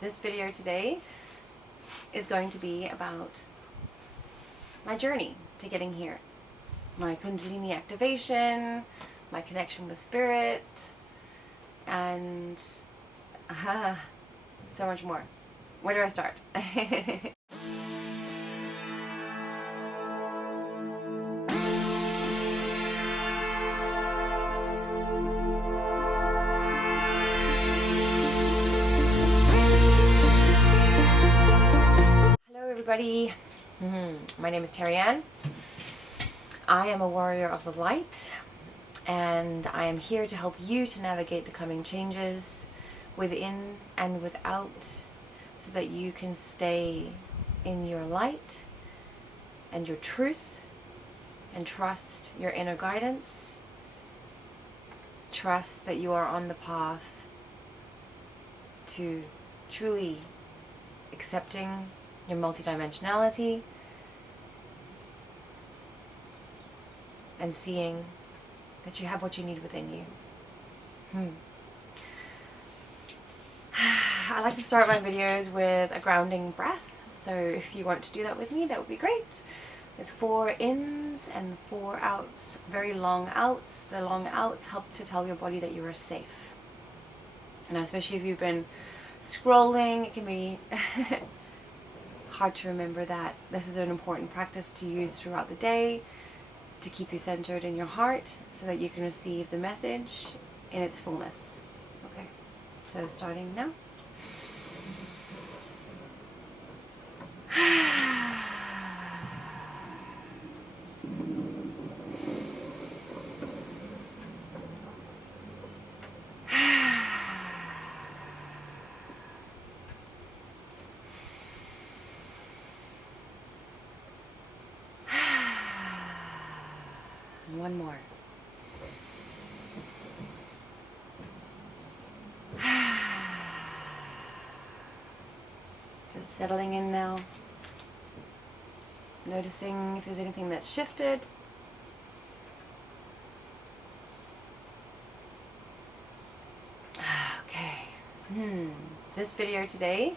This video today is going to be about my journey to getting here. My Kundalini Activation, my connection with spirit, and so much more. Where do I start? Everybody, my name is Teri-Ann. I am a warrior of the light, and I am here to help you to navigate the coming changes within and without, so that you can stay in your light and your truth and trust your inner guidance. Trust that you are on the path to truly accepting your multidimensionality and seeing that you have what you need within you. I like to start my videos with a grounding breath, so if you want to do that with me, that would be great. It's 4 ins and 4 outs, very long outs. The long outs help to tell your body that you are safe. And especially if you've been scrolling, it can be hard to remember that this is an important practice to use throughout the day to keep you centered in your heart so that you can receive the message in its fullness. Okay, so starting now. One more. Just settling in now. Noticing if there's anything that's shifted. Okay. This video today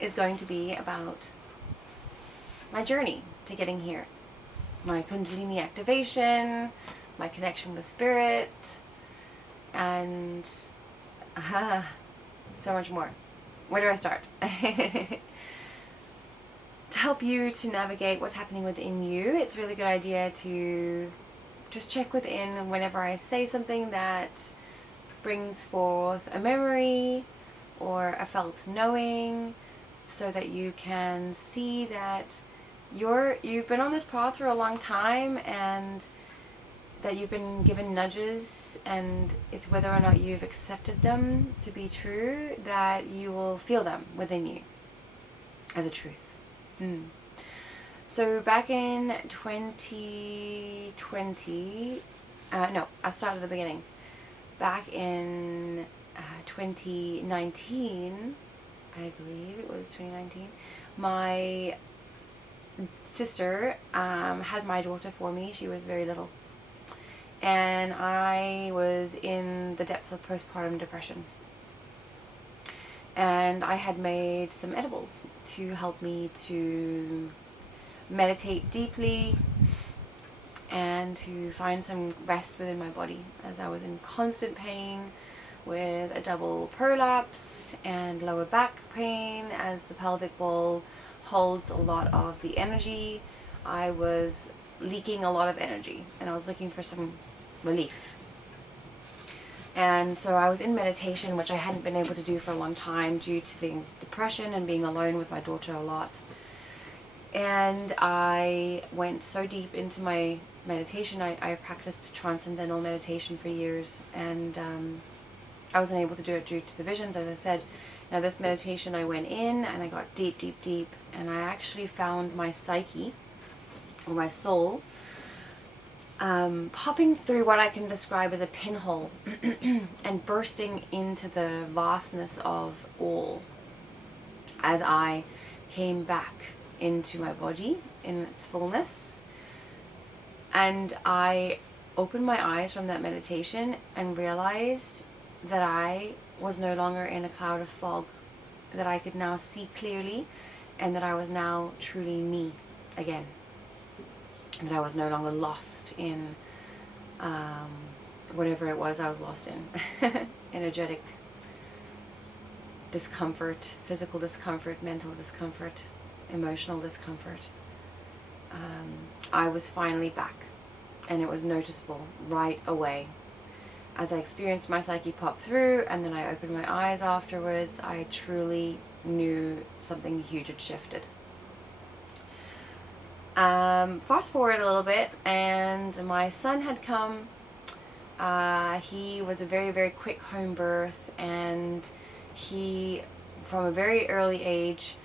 is going to be about my journey to getting here. My Kundalini Activation, my connection with spirit, and so much more. Where do I start? To help you to navigate what's happening within you, it's a really good idea to just check within whenever I say something that brings forth a memory or a felt knowing, so that you can see that you've been on this path for a long time, and that you've been given nudges, and it's whether or not you've accepted them to be true that you will feel them within you as a truth. So back in 2020, no, I started at the beginning. Back in 2019, I believe it was 2019, my sister had my daughter for me. She was very little, and I was in the depths of postpartum depression, and I had made some edibles to help me to meditate deeply and to find some rest within my body, as I was in constant pain with a double prolapse and lower back pain, as the pelvic bowl holds a lot of the energy. I was leaking a lot of energy, and I was looking for some relief. And so I was in meditation, which I hadn't been able to do for a long time due to the depression and being alone with my daughter a lot. And I went so deep into my meditation. I practiced transcendental meditation for years, and I wasn't able to do it due to the visions, as I said. Now this meditation, I went in and I got deep, deep, deep, and I actually found my psyche, or my soul, popping through what I can describe as a pinhole and bursting into the vastness of all as I came back into my body in its fullness. And I opened my eyes from that meditation and realized that I was no longer in a cloud of fog, that I could now see clearly, and that I was now truly me again. And that I was no longer lost in whatever it was I was lost in. Energetic discomfort, physical discomfort, mental discomfort, emotional discomfort. I was finally back, and it was noticeable right away. As I experienced my psyche pop through, and then I opened my eyes afterwards, I truly knew something huge had shifted. Fast forward a little bit, and my son had come. He was a very, very quick home birth, and he, from a very early age,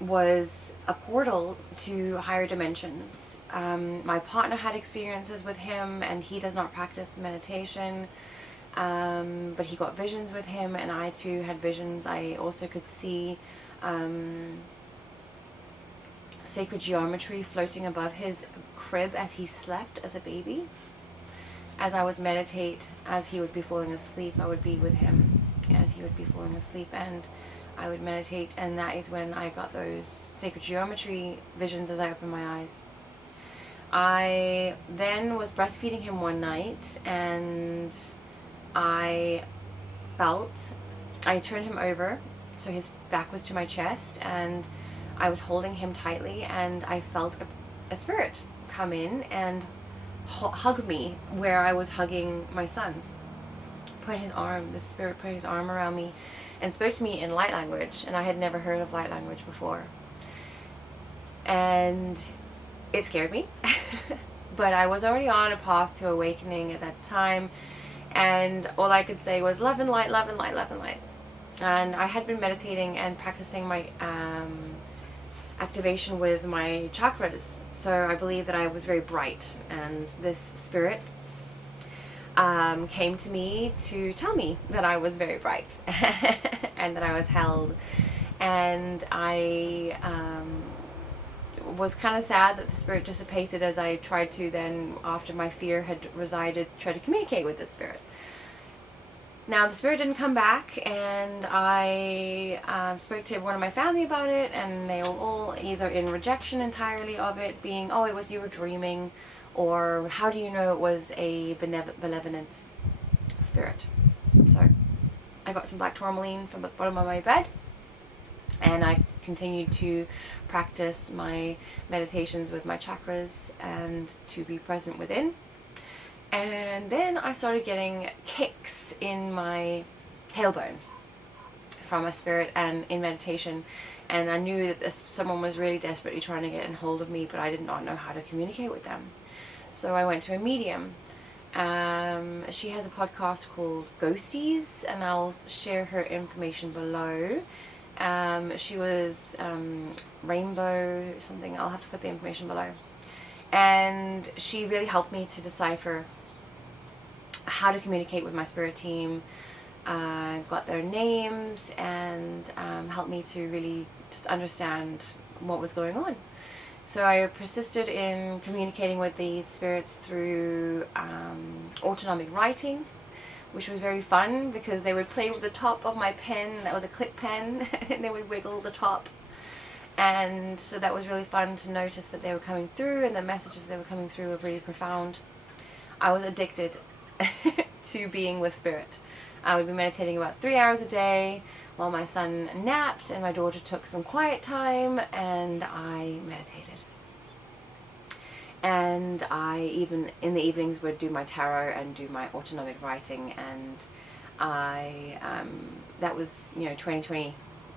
was a portal to higher dimensions. My partner had experiences with him, and he does not practice meditation, but he got visions with him, and I too had visions. I also could see sacred geometry floating above his crib as he slept as a baby. As I would meditate, as he would be falling asleep, I would be with him as he would be falling asleep, and I would meditate, and that is when I got those sacred geometry visions as I opened my eyes. I then was breastfeeding him one night, and I turned him over, so his back was to my chest, and I was holding him tightly, and I felt a spirit come in and hug me where I was hugging my son. The spirit put his arm around me and spoke to me in light language, and I had never heard of light language before. And it scared me, but I was already on a path to awakening at that time, and all I could say was love and light, love and light, love and light. And I had been meditating and practicing my activation with my chakras, so I believe that I was very bright, and this spirit came to me to tell me that I was very bright and that I was held. And I was kind of sad that the spirit dissipated as I tried to then, after my fear had resided, try to communicate with the spirit. Now the spirit didn't come back, and I spoke to one of my family about it, and they were all either in rejection entirely of it, being, oh, it was you were dreaming, or how do you know it was a benevolent spirit? So I got some black tourmaline from the bottom of my bed, and I continued to practice my meditations with my chakras and to be present within. And then I started getting kicks in my tailbone from a spirit and in meditation, and I knew that someone was really desperately trying to get a hold of me, but I did not know how to communicate with them. So I went to a medium. She has a podcast called Ghosties, and I'll share her information below. She was Rainbow something. I'll have to put the information below. And she really helped me to decipher how to communicate with my spirit team, got their names, and helped me to really just understand what was going on. So I persisted in communicating with these spirits through autonomic writing, which was very fun because they would play with the top of my pen. That was a click pen, and they would wiggle the top. And so that was really fun to notice that they were coming through, and the messages that were coming through were really profound. I was addicted to being with spirit. I would be meditating about 3 hours a day while my son napped and my daughter took some quiet time, and I meditated. And I even in the evenings would do my tarot and do my autonomic writing, and I that was 2020,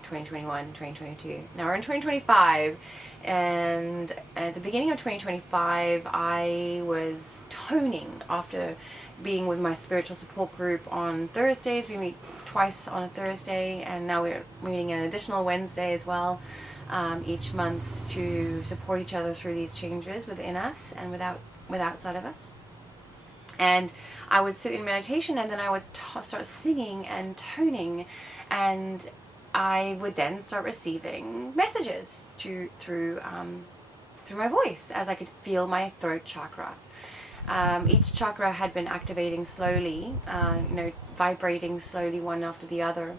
2021, 2022. Now we're in 2025, and at the beginning of 2025 I was toning after being with my spiritual support group on Thursdays. We meet twice on a Thursday, and now we're meeting an additional Wednesday as well, each month, to support each other through these changes within us and outside of us. And I would sit in meditation, and then I would start singing and toning, and I would then start receiving messages through my voice, as I could feel my throat chakra. Each chakra had been activating slowly, vibrating slowly one after the other.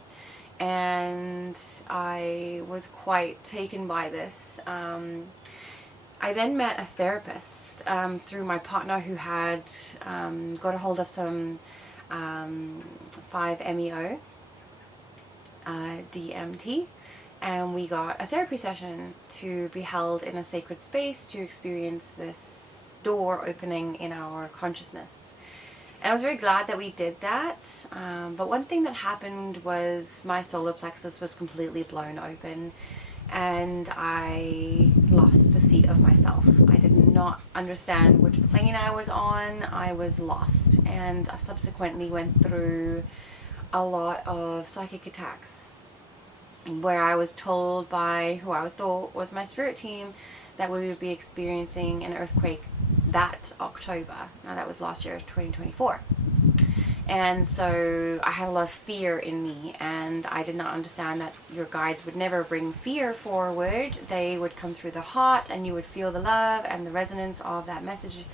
And I was quite taken by this. I then met a therapist through my partner who had got a hold of some 5-MeO DMT, and we got a therapy session to be held in a sacred space to experience this door opening in our consciousness. And I was very glad that we did that, but one thing that happened was my solar plexus was completely blown open, and I lost the seat of myself. I did not understand which plane I was on. I was lost, and I subsequently went through a lot of psychic attacks where I was told by who I thought was my spirit team that we would be experiencing an earthquake that October. Now that was last year, 2024. And so I had a lot of fear in me, and I did not understand that your guides would never bring fear forward. They would come through the heart, and you would feel the love and the resonance of that message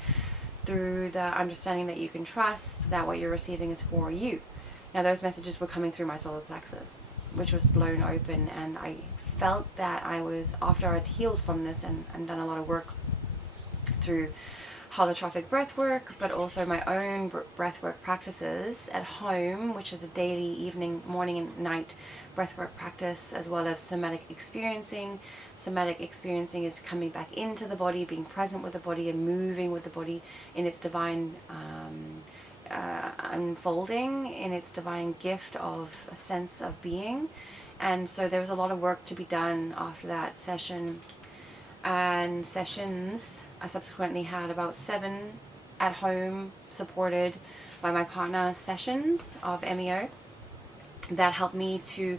through the understanding that you can trust that what you're receiving is for you. Now those messages were coming through my solar plexus, which was blown open, and I felt that I was, after I'd healed from this and done a lot of work through holotrophic breath work, but also my own breath work practices at home, which is a daily, evening, morning and night breath work practice, as well as somatic experiencing. Somatic experiencing is coming back into the body, being present with the body and moving with the body in its divine unfolding, in its divine gift of a sense of being. And so there was a lot of work to be done after that session. And sessions, I subsequently had about 7 at home, supported by my partner, sessions of MEO that helped me to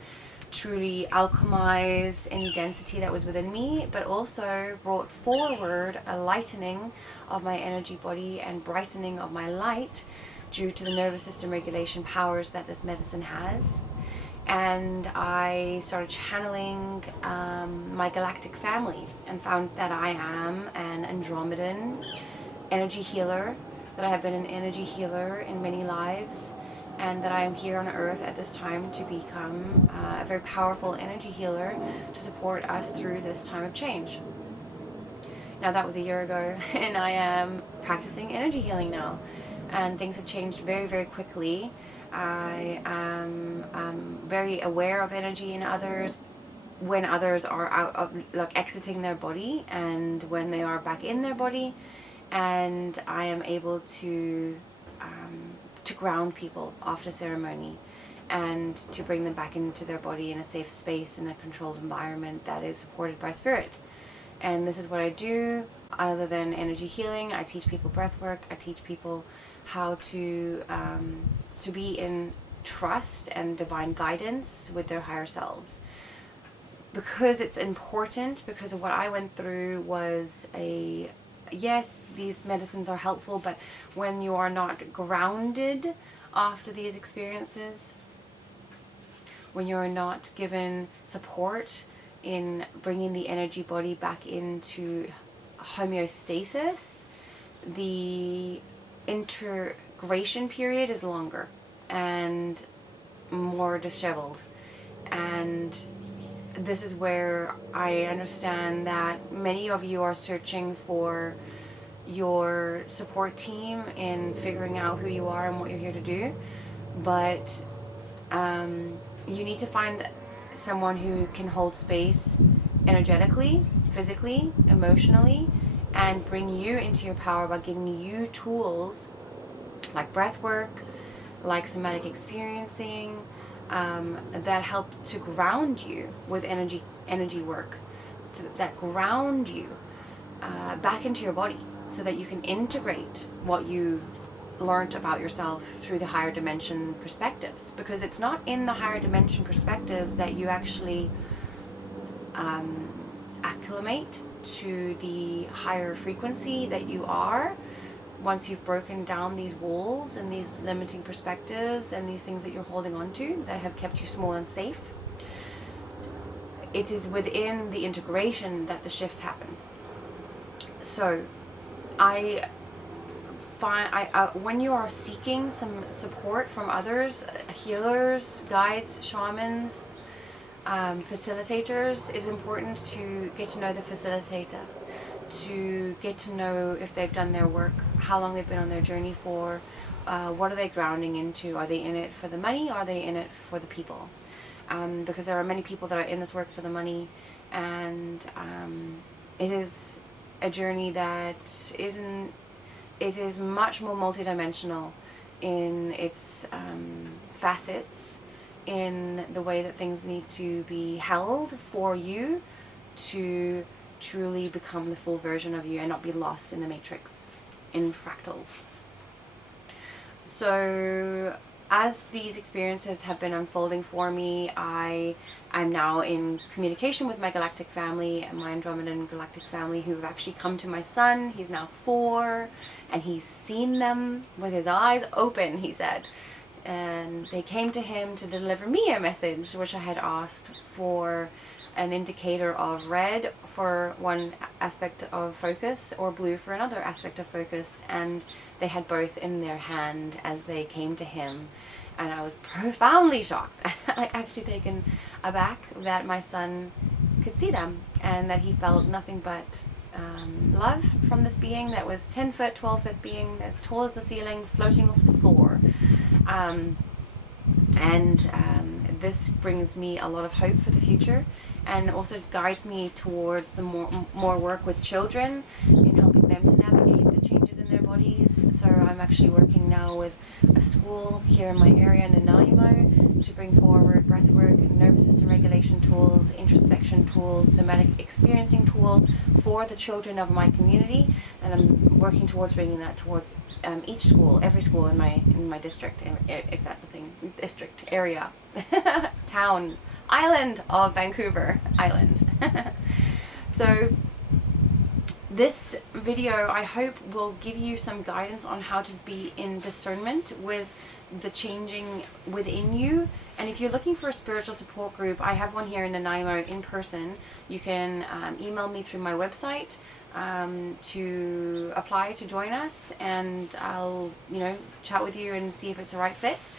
truly alchemize any density that was within me, but also brought forward a lightening of my energy body and brightening of my light due to the nervous system regulation powers that this medicine has. And I started channeling my galactic family and found that I am an Andromedan energy healer, that I have been an energy healer in many lives, and that I am here on Earth at this time to become a very powerful energy healer to support us through this time of change. Now that was a year ago, and I am practicing energy healing now, and things have changed very, very quickly. I am very aware of energy in others when others are out of, like, exiting their body, and when they are back in their body, and I am able to ground people after ceremony and to bring them back into their body in a safe space, in a controlled environment that is supported by spirit. And this is what I do. Other than energy healing, I teach people breath work. I teach people how to be in trust and divine guidance with their higher selves. Because it's important, because of what I went through was yes, these medicines are helpful, but when you are not grounded after these experiences, when you're not given support in bringing the energy body back into homeostasis, the integration period is longer and more disheveled. And this is where I understand that many of you are searching for your support team in figuring out who you are and what you're here to do, but you need to find someone who can hold space energetically, physically, emotionally, and bring you into your power by giving you tools like breath work, like somatic experiencing, that help to ground you with energy work, that ground you back into your body, so that you can integrate what you learned about yourself through the higher dimension perspectives. Because it's not in the higher dimension perspectives that you actually acclimate to the higher frequency that you are. Once you've broken down these walls and these limiting perspectives and these things that you're holding on to that have kept you small and safe, it is within the integration that the shifts happen. So I when you are seeking some support from others, healers, guides, shamans, facilitators, it's important to get to know the facilitator, to get to know if they've done their work, how long they've been on their journey for, what are they grounding into, are they in it for the money, are they in it for the people? Because there are many people that are in this work for the money, and it is a journey that it is much more multidimensional in its facets, in the way that things need to be held for you to truly become the full version of you and not be lost in the matrix, in fractals. So as these experiences have been unfolding for me, I am now in communication with my galactic family, my Andromedan galactic family, who have actually come to my son. He's now 4, and he's seen them with his eyes open, he said. And they came to him to deliver me a message, which I had asked for an indicator of red for one aspect of focus or blue for another aspect of focus, and they had both in their hand as they came to him. And I was profoundly shocked, like actually taken aback that my son could see them, and that he felt nothing but love from this being that was 10 foot, 12 foot being as tall as the ceiling, floating off the floor. This brings me a lot of hope for the future, and also guides me towards the more work with children in helping them to navigate the changes in their bodies. So I'm actually working now with a school here in my area in Nanaimo to bring forward breathwork, nervous system regulation tools, introspection tools, somatic experiencing tools for the children of my community, and I'm working towards bringing that towards each school, every school in my district, if that's a thing, district, area, town, island of Vancouver Island. So this video, I hope, will give you some guidance on how to be in discernment with the changing within you. And if you're looking for a spiritual support group, I have one here in Nanaimo in person. You can email me through my website to apply to join us, and I'll chat with you and see if it's the right fit.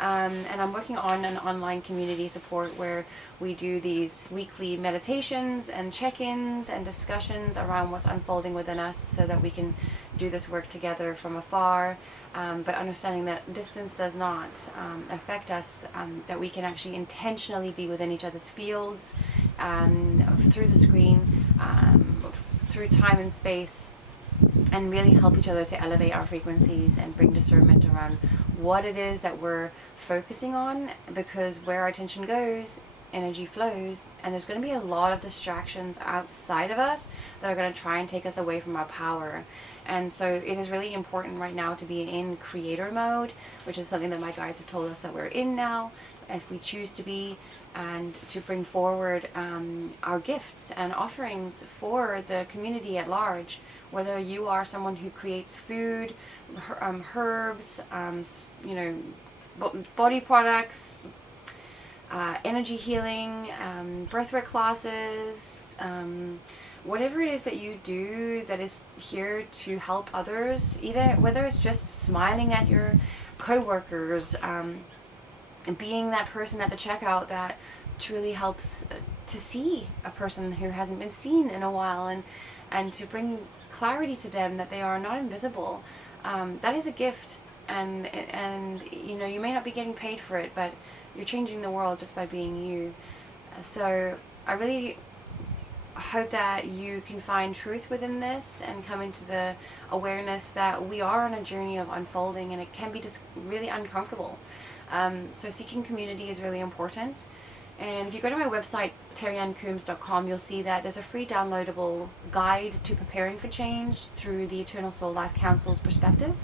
And I'm working on an online community support where we do these weekly meditations and check-ins and discussions around what's unfolding within us, so that we can do this work together from afar, but understanding that distance does not affect us, that we can actually intentionally be within each other's fields, through the screen, through time and space, and really help each other to elevate our frequencies and bring discernment around what it is that we're focusing on, because where our attention goes, energy flows, and there's going to be a lot of distractions outside of us that are going to try and take us away from our power. And so it is really important right now to be in creator mode, which is something that my guides have told us that we're in now, if we choose to be, and to bring forward our gifts and offerings for the community at large. Whether you are someone who creates food, herbs, body products, energy healing, breathwork classes, whatever it is that you do that is here to help others, whether it's just smiling at your co-workers, being that person at the checkout that truly helps to see a person who hasn't been seen in a while, and to bring clarity to them that they are not invisible. That is a gift, and you may not be getting paid for it, but you're changing the world just by being you. So I really hope that you can find truth within this and come into the awareness that we are on a journey of unfolding, and it can be just really uncomfortable. So seeking community is really important. And if you go to my website, Teri-Ann.com, you'll see that there's a free downloadable guide to preparing for change through the Eternal Soul Life Council's perspective.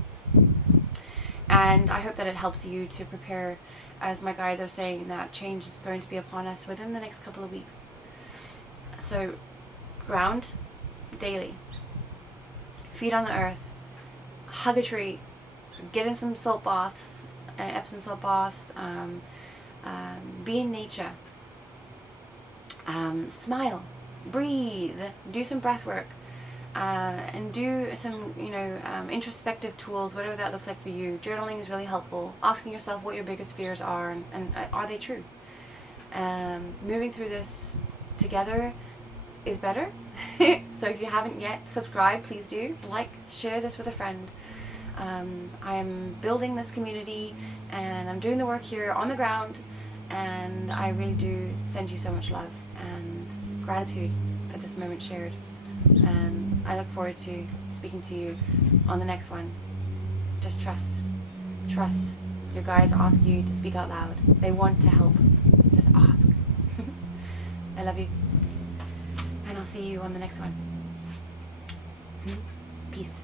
And I hope that it helps you to prepare, as my guides are saying, that change is going to be upon us within the next couple of weeks. So ground daily, feet on the earth, hug a tree, get in some salt baths, Epsom salt baths, be in nature, smile, breathe, do some breath work, and do some, introspective tools, whatever that looks like for you. Journaling is really helpful. Asking yourself what your biggest fears are, and are they true? Moving through this together is better. So if you haven't yet subscribed, please do. Like, share this with a friend. I'm building this community, and I'm doing the work here on the ground, and I really do send you so much love and gratitude for this moment shared. I look forward to speaking to you on the next one. Just trust. Trust. Your guides ask you to speak out loud. They want to help. Just ask. I love you. And I'll see you on the next one. Peace.